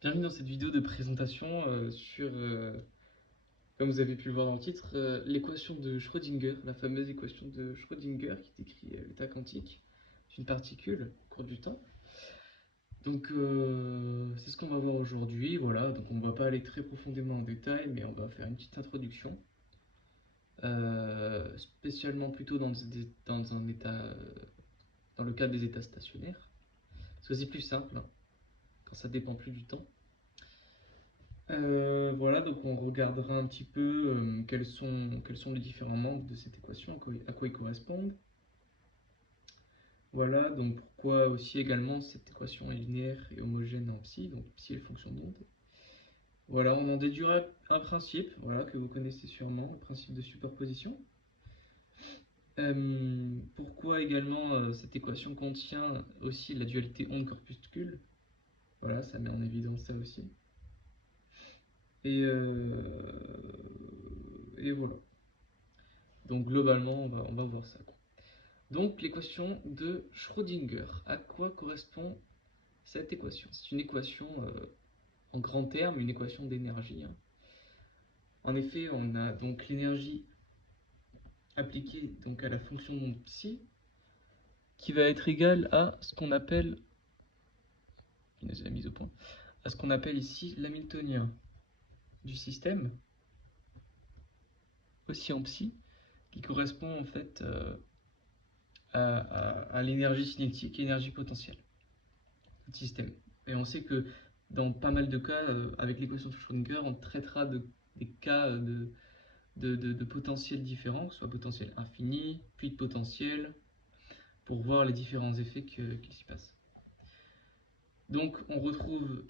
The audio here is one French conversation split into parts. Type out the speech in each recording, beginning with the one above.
Bienvenue dans cette vidéo de présentation sur, comme vous avez pu le voir dans le titre, l'équation de Schrödinger, la fameuse équation de Schrödinger qui décrit l'état quantique d'une particule au cours du temps. Donc c'est ce qu'on va voir aujourd'hui, voilà, donc on ne va pas aller très profondément en détail, mais on va faire une petite introduction, spécialement plutôt dans un état, dans le cadre des états stationnaires. C'est aussi plus simple, hein, quand ça dépend plus du temps. Voilà, donc on regardera un petit peu quels sont les différents membres de cette équation, à quoi ils correspondent. Voilà, donc pourquoi aussi également cette équation est linéaire et homogène en psi, donc psi est une fonction d'onde. Voilà, on en déduira un principe, voilà, que vous connaissez sûrement, le principe de superposition. Pourquoi également cette équation contient aussi la dualité onde-corpuscule. Voilà, ça met en évidence ça aussi. Et, euh, et voilà. Donc globalement, on va voir ça, quoi. Donc l'équation de Schrödinger. À quoi correspond cette équation? C'est une équation en grands termes, une équation d'énergie, hein. En effet, on a donc l'énergie appliquée donc à la fonction d'onde psi qui va être égale à ce qu'on appelle, la mise au point, à ce qu'on appelle ici l'hamiltonien du système, aussi en psi, qui correspond en fait à l'énergie cinétique et l'énergie potentielle du système. Et on sait que dans pas mal de cas, avec l'équation de Schrödinger, on traitera des cas de potentiels différents, que ce soit potentiel infini, puis de potentiel, pour voir les différents effets qu'il s'y passe. Donc on retrouve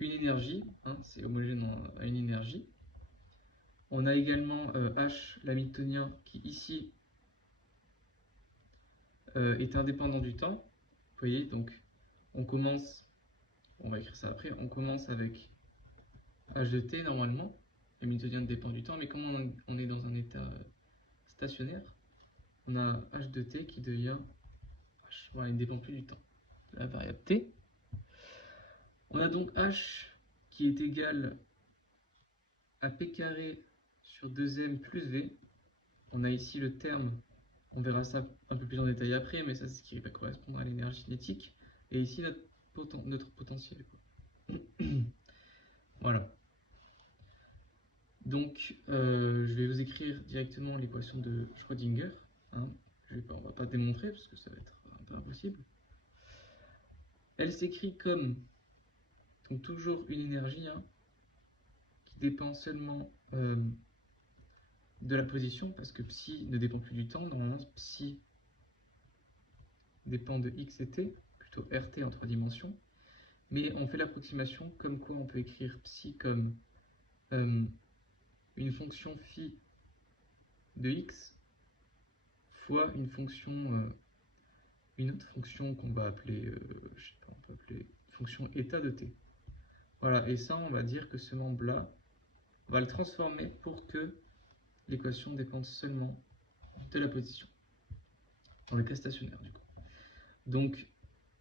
une énergie, hein, c'est homogène à une énergie. On a également H, l'hamiltonien, qui ici est indépendant du temps. Vous voyez, donc on commence, on va écrire ça après, on commence avec H de t normalement. L'hamiltonien dépend du temps, mais comme on est dans un état stationnaire, on a H de t qui devient H. Voilà, il ne dépend plus du temps. La variable t. On a donc H qui est égal à p carré sur 2m plus v. On a ici le terme, on verra ça un peu plus en détail après, mais ça c'est ce qui va correspondre à l'énergie cinétique. Et ici notre potentiel, quoi. Voilà. Donc je vais vous écrire directement l'équation de Schrödinger, hein. On va pas démontrer parce que ça va être un peu impossible. Elle s'écrit comme, donc toujours une énergie, hein, qui dépend seulement de la position, parce que psi ne dépend plus du temps. Normalement, psi dépend de x et t, plutôt rt en 3 dimensions. Mais on fait l'approximation comme quoi on peut écrire psi comme une fonction phi de x fois une autre fonction qu'on va appeler, je sais pas, on peut appeler fonction état de t. Voilà, et ça, on va dire que ce membre-là, on va le transformer pour que l'équation dépende seulement de la position, dans le cas stationnaire du coup. Donc,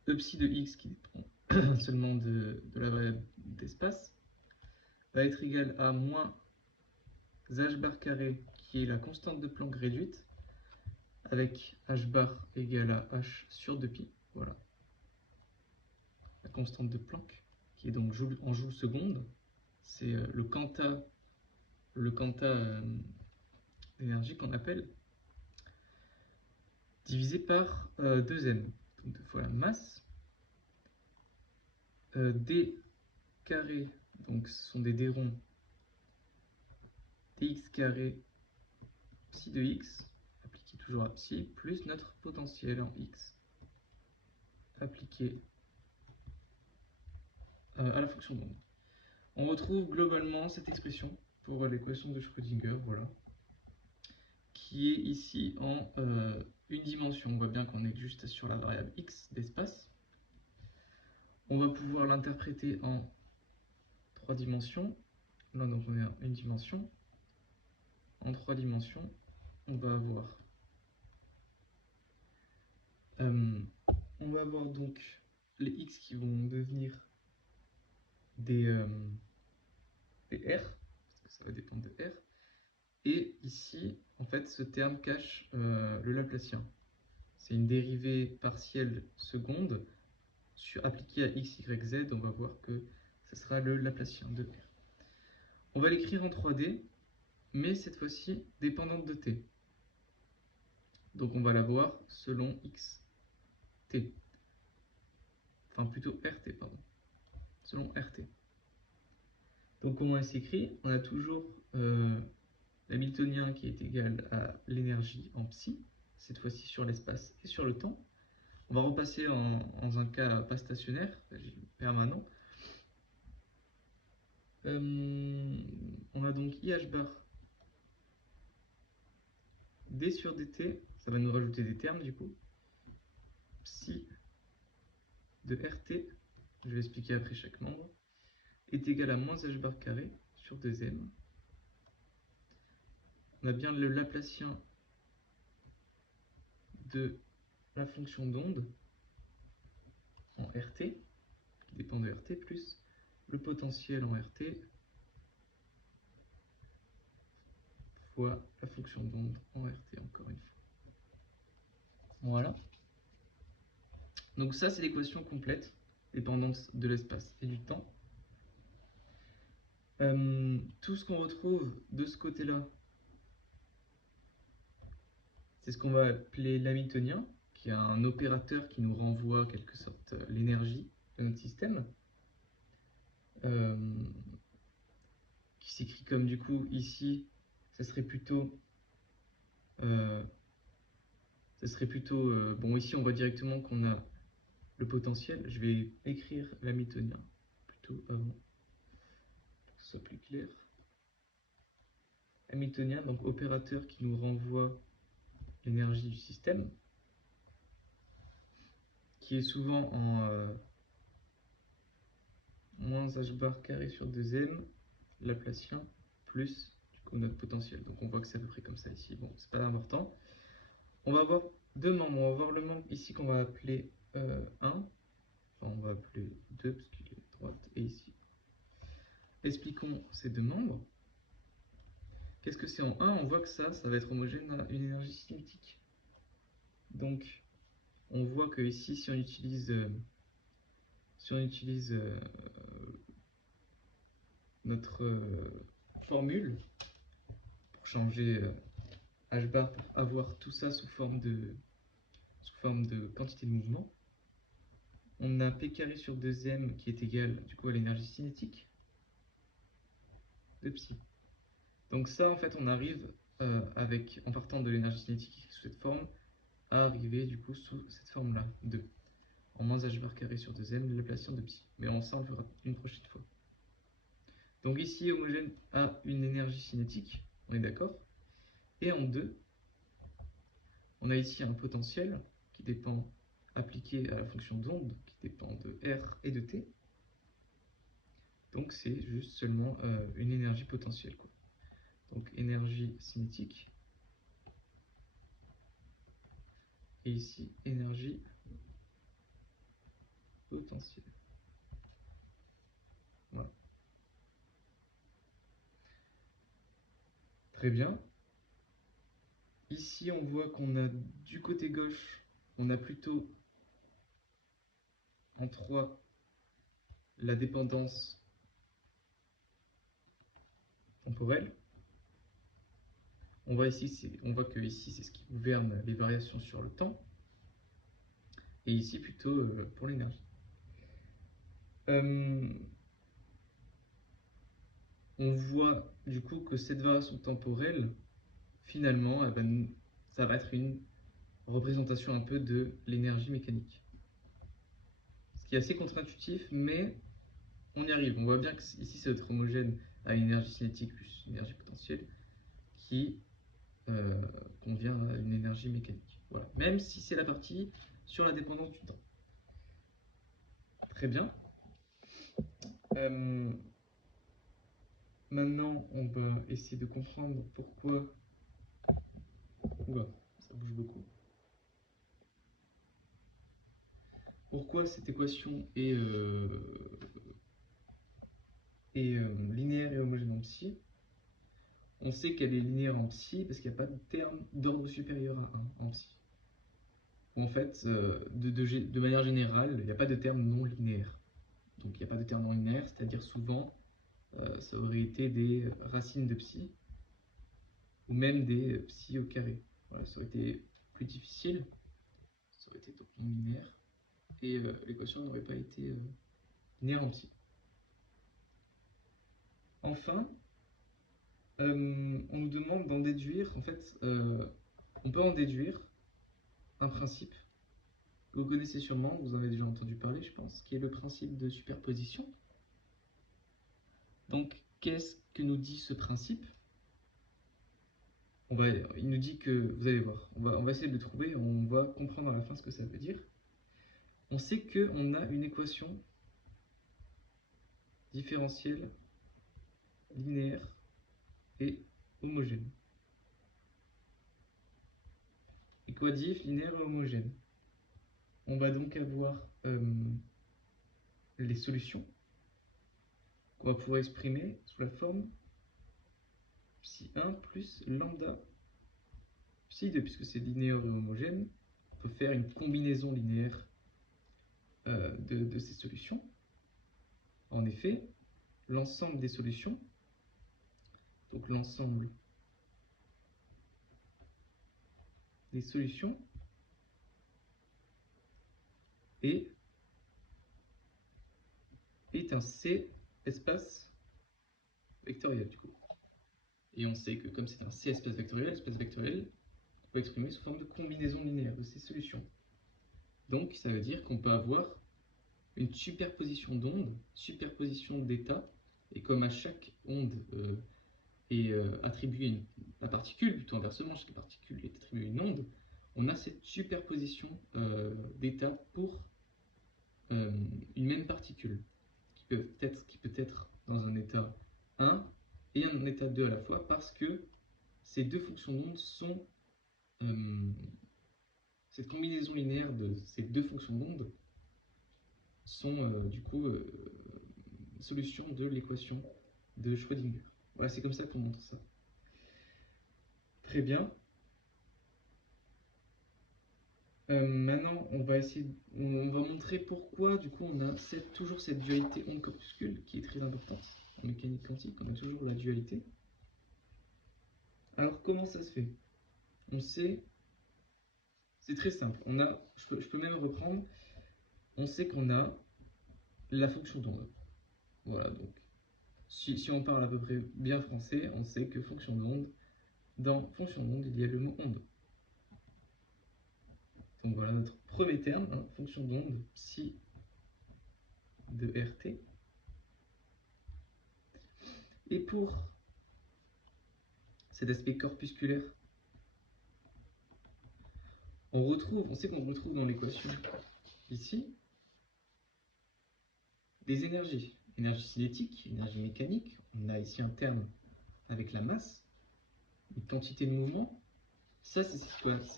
e psi de x qui dépend seulement de la variable d'espace va être égal à moins h bar carré qui est la constante de Planck réduite avec h bar égale à h sur 2pi, voilà, la constante de Planck qui est donc en joules secondes, c'est le quanta d'énergie qu'on appelle, divisé par 2m, donc 2 fois la masse, d carré, donc ce sont des dérons, dx carré psi de x, appliqué toujours à psi, plus notre potentiel en x, appliqué à la fonction d'onde. On retrouve globalement cette expression pour l'équation de Schrödinger, voilà, qui est ici en une dimension. On voit bien qu'on est juste sur la variable x d'espace. On va pouvoir l'interpréter en 3 dimensions. Là, donc on est en une dimension. En 3 dimensions, on va avoir donc les x qui vont devenir des R, parce que ça va dépendre de R. Et ici, en fait, ce terme cache le Laplacien. C'est une dérivée partielle seconde appliquée à x, y, z. On va voir que ce sera le Laplacien de R. On va l'écrire en 3D, mais cette fois-ci dépendante de t. Donc on va la voir selon x, t. Enfin plutôt rt, pardon. Selon rt. Donc comment elle s'écrit? On a toujours l'hamiltonien qui est égal à l'énergie en psi, cette fois-ci sur l'espace et sur le temps. On va repasser en un cas pas stationnaire, permanent. On a donc IH bar d sur dt, ça va nous rajouter des termes du coup. Psi de RT, je vais expliquer après chaque membre, est égal à moins h bar carré sur 2m. On a bien le Laplacien de la fonction d'onde en RT, qui dépend de RT, plus le potentiel en RT fois la fonction d'onde en RT, encore une fois. Voilà. Donc ça, c'est l'équation complète, dépendance de l'espace et du temps. Tout ce qu'on retrouve de ce côté-là, c'est ce qu'on va appeler l'hamiltonien, qui est un opérateur qui nous renvoie en quelque sorte l'énergie de notre système, qui s'écrit comme du coup ici, ça serait plutôt, bon ici on voit directement qu'on a le potentiel. Je vais écrire l'hamiltonien plutôt avant, pour que ce soit plus clair. Hamiltonien, donc opérateur qui nous renvoie l'énergie du système, qui est souvent en moins h bar carré sur 2m, Laplacien, plus du coup notre potentiel. Donc on voit que c'est à peu près comme ça ici. Bon, c'est pas important. On va avoir deux membres. On va voir le membre ici qu'on va appeler 1. Enfin, on va appeler 2 parce qu'il est à droite et ici. Expliquons ces deux membres. Qu'est-ce que c'est en 1? On voit que ça va être homogène à une énergie cinétique. Donc, on voit que ici, si on utilise notre formule pour changer h bar, pour avoir tout ça sous forme de quantité de mouvement, on a p carré sur 2m qui est égal du coup à l'énergie cinétique de psi. Donc ça, en fait, on arrive en partant de l'énergie cinétique sous cette forme, à arriver du coup sous cette forme-là, 2, en moins h bar carré sur 2m, le Laplacien de psi. Mais ça, on le fera une prochaine fois. Donc ici, homogène à une énergie cinétique, on est d'accord. Et en 2, on a ici un potentiel qui dépend, appliqué à la fonction d'onde, qui dépend de R et de T. Donc c'est juste seulement une énergie potentielle, quoi. Donc énergie cinétique. Et ici, énergie potentielle. Voilà. Très bien. Ici, on voit qu'on a du côté gauche, on a plutôt en 3 la dépendance temporelle. On voit que ici, c'est ce qui gouverne les variations sur le temps. Et ici, plutôt pour l'énergie. On voit du coup que cette variation temporelle, finalement, ça va être une représentation un peu de l'énergie mécanique. Ce qui est assez contre-intuitif, mais on y arrive. On voit bien que ici, c'est être homogène à une énergie cinétique plus une énergie potentielle qui convient à une énergie mécanique. Voilà. Même si c'est la partie sur la dépendance du temps. Très bien. Maintenant, on va essayer de comprendre pourquoi... Oula, ça bouge beaucoup. Pourquoi cette équation est est linéaire et homogène en psi, on sait qu'elle est linéaire en psi parce qu'il n'y a pas de terme d'ordre supérieur à 1 en psi. En fait, de manière générale, il n'y a pas de terme non linéaire. Donc il n'y a pas de terme non linéaire, c'est-à-dire souvent, ça aurait été des racines de psi, ou même des psi au carré. Voilà, ça aurait été plus difficile, ça aurait été donc non linéaire, et l'équation n'aurait pas été linéaire en psi. Enfin, on nous demande d'en déduire, en fait, on peut en déduire un principe que vous connaissez sûrement, vous en avez déjà entendu parler, je pense, qui est le principe de superposition. Donc, qu'est-ce que nous dit ce principe? Il nous dit que, vous allez voir, on va essayer de le trouver, on va comprendre à la fin ce que ça veut dire. On sait qu'on a une équation différentielle, linéaire et homogène. Et quoi diff, linéaire et homogène? On va donc avoir les solutions qu'on va pouvoir exprimer sous la forme psi1 plus lambda psi2, puisque c'est linéaire et homogène. On peut faire une combinaison linéaire de ces solutions. En effet, l'ensemble des solutions, donc l'ensemble des solutions est un C espace vectoriel du coup. Et on sait que comme c'est un C espace vectoriel, on peut exprimer sous forme de combinaison linéaire de ces solutions. Donc ça veut dire qu'on peut avoir une superposition d'ondes, superposition d'états, et comme à chaque onde est attribuée la particule, plutôt inversement, chaque particule est attribuée une onde, on a cette superposition d'états pour une même particule, qui peut être dans un état 1 et un état 2 à la fois, parce que ces deux fonctions d'onde sont cette combinaison linéaire de ces deux fonctions d'onde sont du coup solutions de l'équation de Schrödinger. Voilà, c'est comme ça qu'on montre ça. Très bien. Maintenant, on va montrer pourquoi du coup on a toujours cette dualité onde-corpuscule qui est très importante en mécanique quantique. On a toujours la dualité. Alors comment ça se fait? On sait, c'est très simple. Je peux même reprendre. On sait qu'on a la fonction d'onde. Voilà, donc si on parle à peu près bien français, on sait que fonction d'onde, dans fonction d'onde, il y a le mot onde. Donc voilà notre premier terme, hein, fonction d'onde, psi de RT. Et pour cet aspect corpusculaire, on sait qu'on retrouve dans l'équation ici des énergies. Énergie cinétique, énergie mécanique. On a ici un terme avec la masse, une quantité de mouvement. Ça, c'est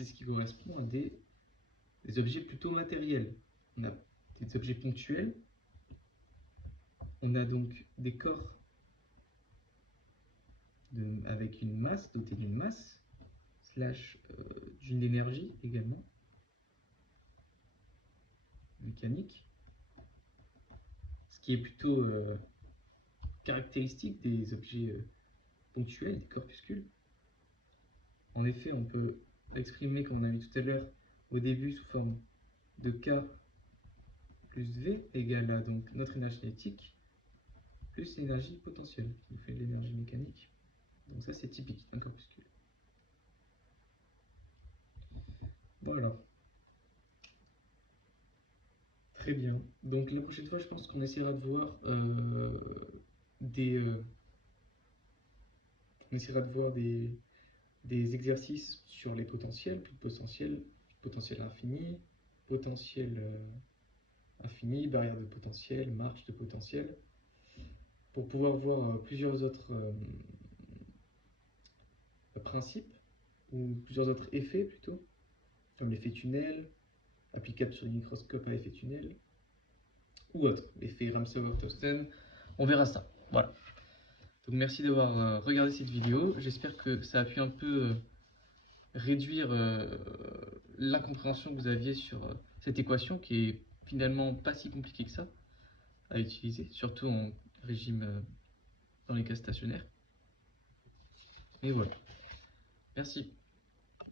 ce qui correspond à des objets plutôt matériels. On a des objets ponctuels. On a donc des corps avec une masse, dotés d'une masse, slash d'une énergie également, mécanique. Ce qui est plutôt caractéristique des objets ponctuels, des corpuscules. En effet, on peut l'exprimer, comme on a vu tout à l'heure, au début sous forme de K plus V égale à donc notre énergie cinétique plus l'énergie potentielle, qui nous fait de l'énergie mécanique. Donc ça, c'est typique d'un corpuscule. Voilà. Très bien. Donc la prochaine fois, je pense qu'on essaiera de voir des exercices sur les potentiels, tout potentiel, potentiel infini, potentiel infini, barrière de potentiel, marge de potentiel, pour pouvoir voir plusieurs autres principes, ou plusieurs autres effets plutôt, comme l'effet tunnel, applicable sur le microscope à effet tunnel, ou autre, l'effet Ramsauer-Townsend, on verra ça. Voilà. Donc merci d'avoir regardé cette vidéo. J'espère que ça a pu un peu réduire l'incompréhension que vous aviez sur cette équation qui est finalement pas si compliquée que ça à utiliser, surtout en régime dans les cas stationnaires. Et voilà. Merci.